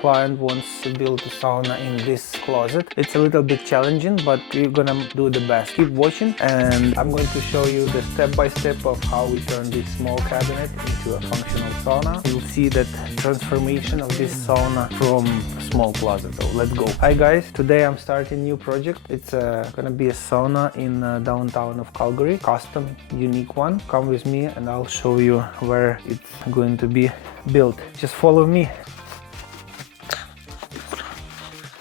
client wants to build a sauna in this closet. It's a little bit challenging, but we're gonna do the best. Keep watching and I'm going to show you the step-by-step of how we turn this small cabinet into a functional sauna. You'll see that transformation of this sauna from a small closet. So let's go. Hi guys, today I'm starting a new project. It's gonna be a sauna in downtown of Calgary, custom, unique one. Come with me and I'll show you where it's going to be built. Just follow me.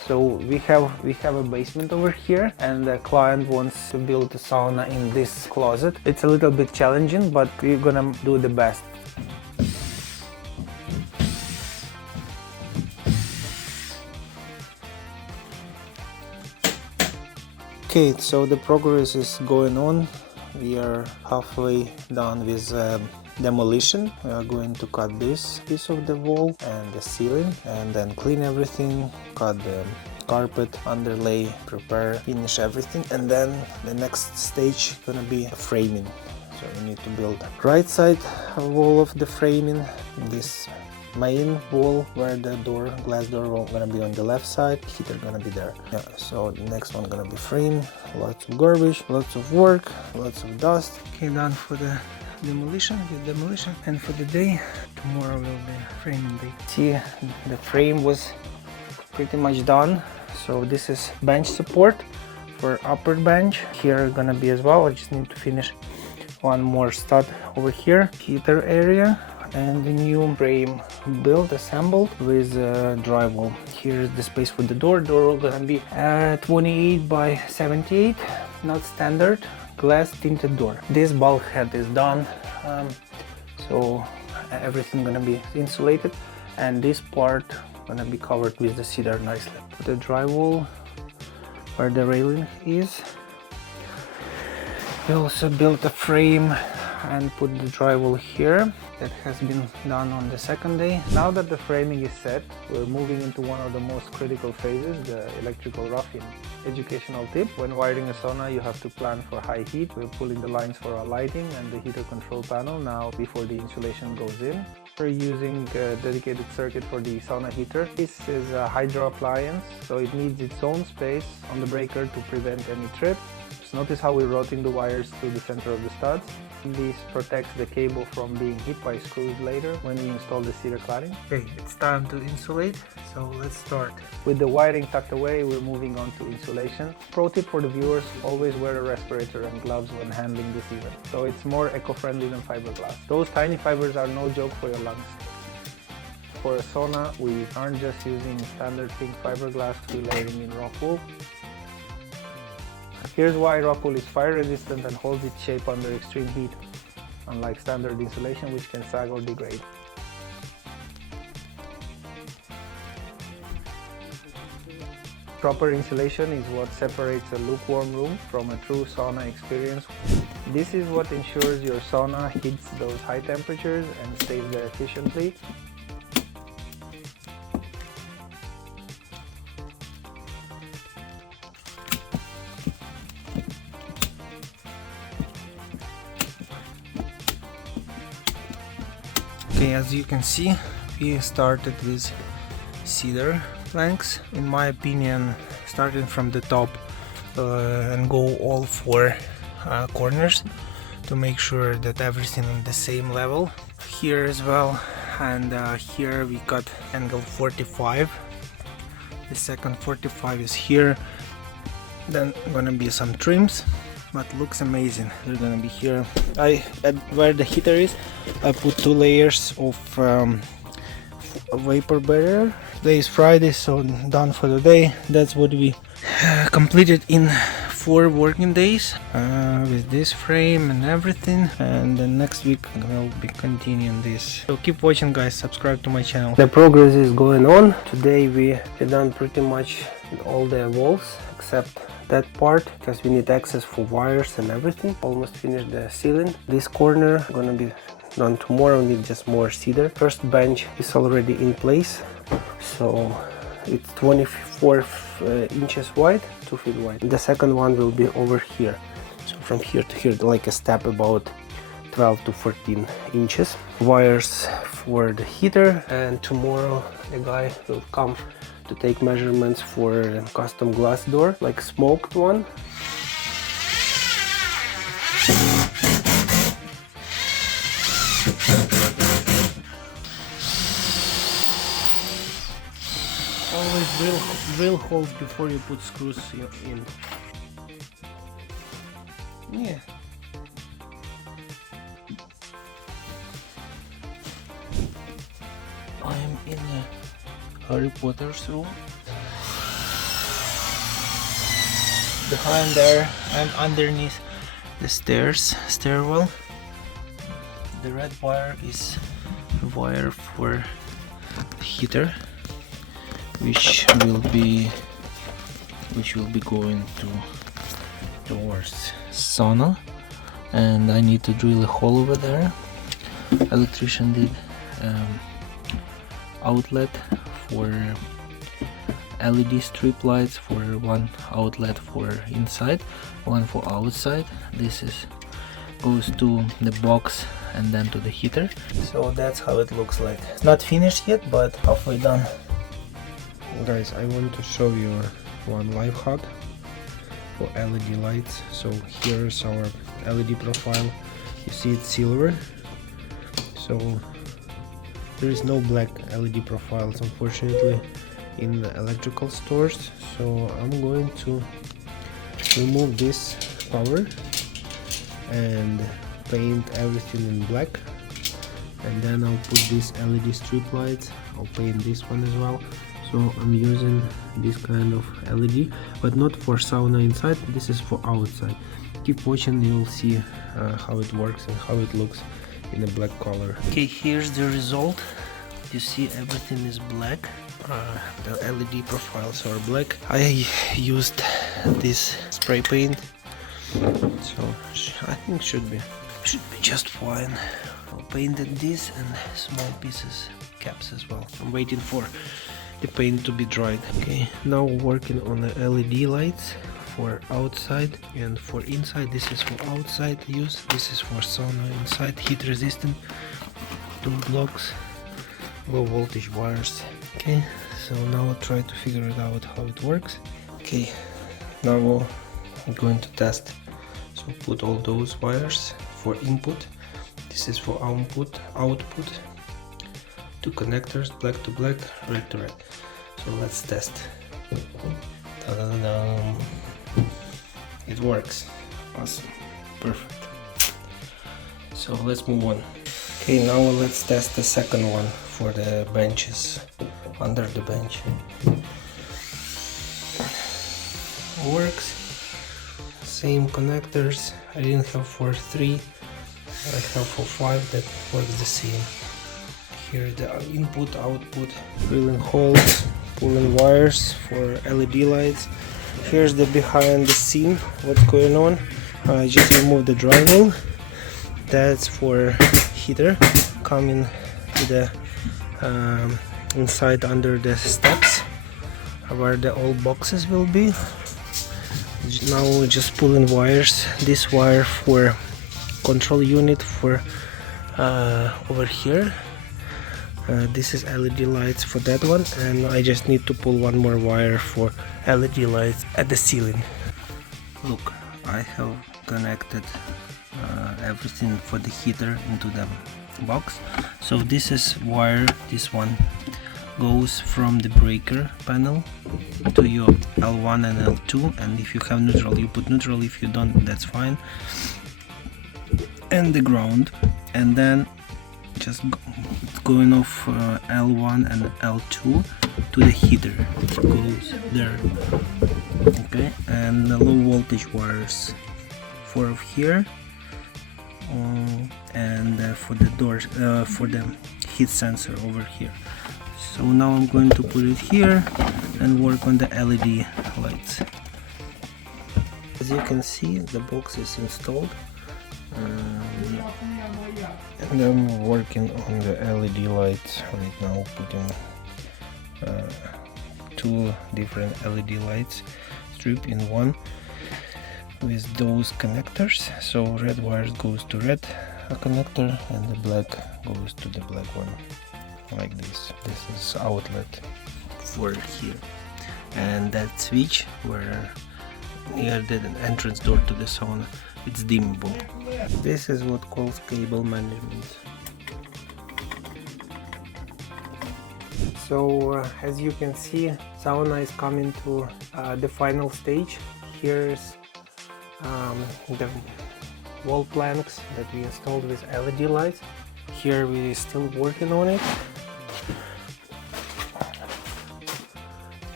So we have a basement over here and the client wants to build a sauna in this closet. It's a little bit challenging, but we're gonna do the best. Okay, so the progress is going on. We are halfway done with demolition. We are going to cut this piece of the wall and the ceiling and then clean everything, cut the carpet, underlay, prepare, finish everything, and then the next stage gonna be framing. So we need to build right side wall of the framing, this main wall where the glass door gonna be on the left side, heater gonna be there. Yeah, so the next one gonna be frame. Lots of garbage, lots of work, lots of dust. Okay, done for the demolition, and for the day. Tomorrow will be framing day. See, the frame was pretty much done. So this is bench support for upper bench. Here gonna be as well. I just need to finish one more stud over here. Heater area and the new frame built, assembled with drywall. Here's the space for the door. Door gonna be 28 by 78, not standard. Glass tinted door. This bulkhead is done, so everything gonna be insulated, and this part gonna be covered with the cedar nicely. Put the drywall where the railing is. We also built a frame and put the drywall here. That has been done on the second day. Now that the framing is set, we're moving into one of the most critical phases, the electrical roughing. Educational tip: when wiring a sauna, you have to plan for high heat. We're pulling the lines for our lighting and the heater control panel now before the insulation goes in. We're using a dedicated circuit for the sauna heater. This is a hydro appliance, so it needs its own space on the breaker to prevent any trip. Just notice how we're routing the wires to the center of the studs. This protects the cable from being hit by screws later when we install the cedar cladding. Okay, it's time to insulate, so let's start. With the wiring tucked away, we're moving on to insulation. Pro tip for the viewers: always wear a respirator and gloves when handling this event. So it's more eco-friendly than fiberglass. Those tiny fibers are no joke for your lungs. For a sauna, we aren't just using standard pink fiberglass, we're layering in rock wool. Here's why rock wool is fire resistant and holds its shape under extreme heat, unlike standard insulation which can sag or degrade. Proper insulation is what separates a lukewarm room from a true sauna experience. This is what ensures your sauna hits those high temperatures and stays there efficiently. Okay, as you can see, we started with cedar planks. In my opinion, starting from the top and go all four corners to make sure that everything on the same level. Here as well, and here we got angle 45. The second 45 is here. Then gonna be some trims, but looks amazing. They're gonna be here. Where the heater is, I put 2 layers of vapor barrier. Today is Friday, so done for the day. That's what we completed in 4 working days with this frame and everything, and then next week we'll be continuing this. So keep watching guys, subscribe to my channel. The progress is going on. Today we have done pretty much all the walls except that part, because we need access for wires and everything. Almost finished the ceiling. This corner gonna be done tomorrow. Need just more cedar. First bench is already in place, so it's 24 inches wide, 2 feet wide. The second one will be over here, so from here to here, like a step about 12 to 14 inches. Wires for the heater, and tomorrow the guy will come to take measurements for a custom glass door, like smoked one. Always drill holes before you put screws in. Yeah. I'm in the Harry Potter's room. Behind there, I'm underneath the stairwell. The red wire is a wire for the heater, which will be going to towards sauna, and I need to drill a hole over there. Electrician did outlet for LED strip lights, for one outlet for inside, one for outside. This goes to the box and then to the heater. So that's how it looks like. It's not finished yet, but halfway done. Guys, I want to show you one life hack for LED lights. So here's our LED profile. You see it's silver, so there is no black LED profiles, unfortunately, in the electrical stores. So I'm going to remove this cover and paint everything in black, and then I'll put these LED strip lights. I'll paint this one as well. So I'm using this kind of LED, but not for sauna inside, this is for outside. Keep watching, you'll see how it works and how it looks in a black color. Okay, here's the result. You see everything is black. The LED profiles are black. I used this spray paint, so I think should be just fine. I painted this and small pieces, caps as well. I'm waiting for the paint to be dried. Okay, now working on the LED lights for outside and for inside. This is for outside use, this is for sauna inside, heat resistant, 2 blocks, low voltage wires. Okay, so now I'll try to figure it out how it works. Okay, now I'm going to test. So put all those wires for input, this is for output, 2 connectors, black to black, red to red. So let's test. Ta-da-da-da. It works. Awesome. Perfect. So let's move on. Okay, now let's test the second one for the benches, under the bench. Works. Same connectors. I didn't have for 3. I have for 5 that works the same. Here the input, output, drilling holes, pulling wires for LED lights. Here's the behind the scene, what's going on. I just removed the drywall. That's for heater coming to the inside under the steps where the old boxes will be. Now we're just pulling wires. This wire for control unit for over here. This is LED lights for that one, and I just need to pull one more wire for LED lights at the ceiling. Look, I have connected everything for the heater into the box. So this is wire, this one goes from the breaker panel to your L1 and L2, and if you have neutral you put neutral, if you don't that's fine, and the ground, and then just going off L1 and L2 to the heater. It goes there. Okay, and the low voltage wires, 4 of here, and for the doors, for the heat sensor over here. So now I'm going to put it here and work on the LED lights. As you can see, the box is installed. And I'm working on the LED lights right now, putting 2 different LED lights strip in one with those connectors. So red wires goes to red, a connector, and the black goes to the black one, like this. This is outlet for here, and that switch where near the entrance door to the sauna, it's dimmable. This is what calls cable management. So as you can see, sauna is coming to the final stage. Here's the wall planks that we installed with LED lights. Here we're still working on it.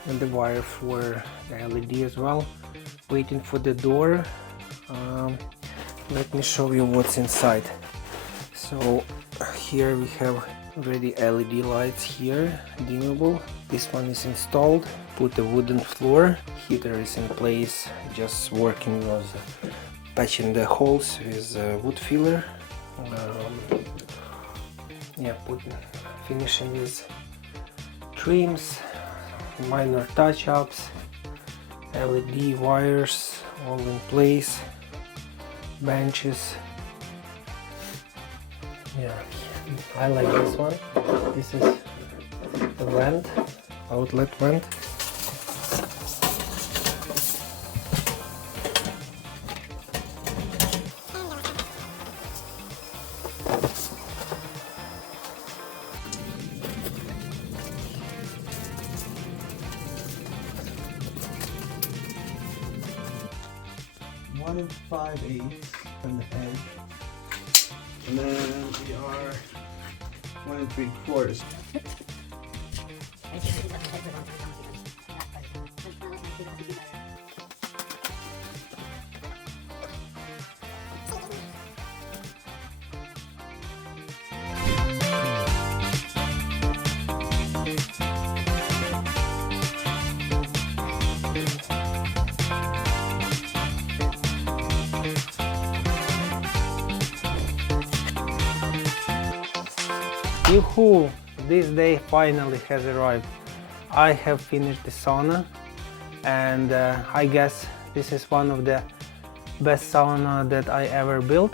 And the wire for the LED as well. Waiting for the door. Let me show you what's inside. So here we have already LED lights here, dimmable. This one is installed. Put a wooden floor. Heater is in place. Just working was patching the holes with wood filler. Finishing with trims, minor touch-ups, LED wires all in place, benches. Yeah, I like this one. This is the vent, outlet vent. One 5/8 on the edge, and then we are 1 3/4. Yoo-hoo! This day finally has arrived. I have finished the sauna, and I guess this is one of the best sauna that I ever built.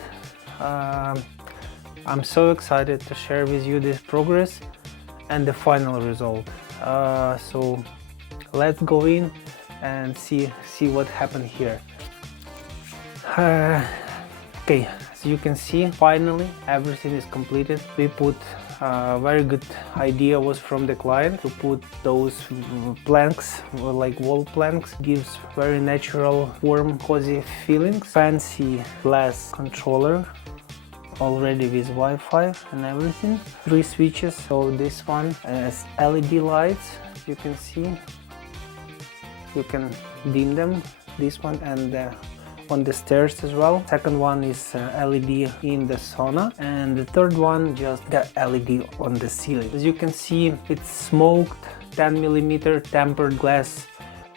I'm so excited to share with you this progress and the final result. So let's go in and see what happened here. Okay, as you can see, finally everything is completed. We put very good idea was from the client to put those planks, like wall planks, gives very natural, warm, cozy feelings. Fancy glass controller already with Wi-Fi and everything. 3 switches. So this one has LED lights. You can see, you can dim them. This one, and on the stairs as well. Second one is LED in the sauna, and the third one just the LED on the ceiling. As you can see, it's smoked 10mm tempered glass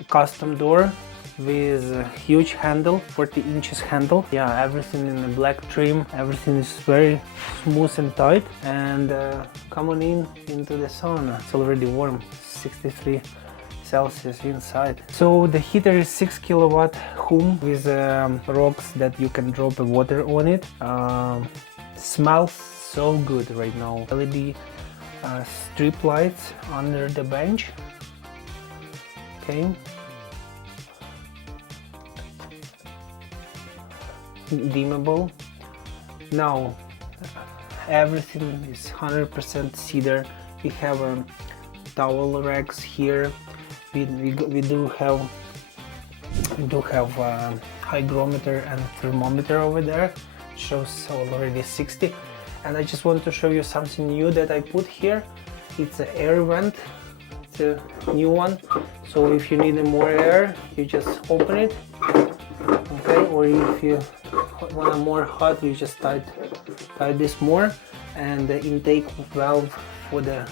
custom door with a huge handle, 40 inches handle. Yeah, everything in the black trim. Everything is very smooth and tight. And come on into the sauna. It's already warm, 63 Celsius inside. So the heater is 6 kilowatt home with rocks that you can drop the water on it. Smells so good right now. LED strip lights under the bench. Okay. Dimmable. Now everything is 100% cedar. We have towel racks here. We do have hygrometer and thermometer over there. It shows already 60. And I just want to show you something new that I put here. It's an air vent. It's a new one. So if you need more air, you just open it. Okay, or if you want more hot, you just tight this more. And the intake valve for the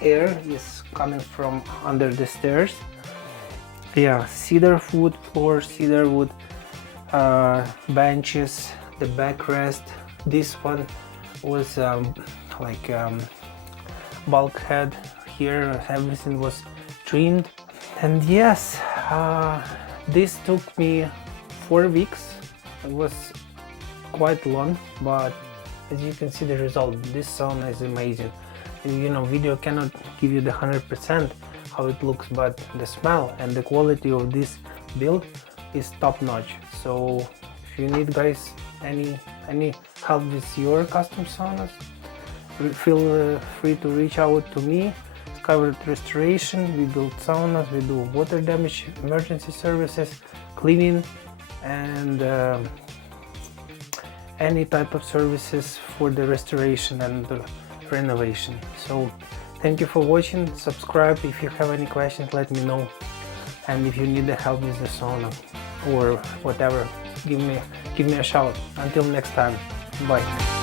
air is coming from under the stairs. Yeah, cedar wood floor, cedar wood benches, the backrest. This one was bulkhead. Here everything was trimmed. And yes, this took me 4 weeks. It was quite long, but as you can see the result. This sauna is amazing. You know, video cannot give you the 100% how it looks, but the smell and the quality of this build is top notch. So if you need, guys, any help with your custom saunas, feel free to reach out to me. Skyward Restoration, we build saunas, we do water damage emergency services, cleaning, and any type of services for the restoration and the renovation. So thank you for watching. Subscribe. If you have any questions, let me know, and if you need the help with the sauna or whatever, give me a shout. Until next time, bye.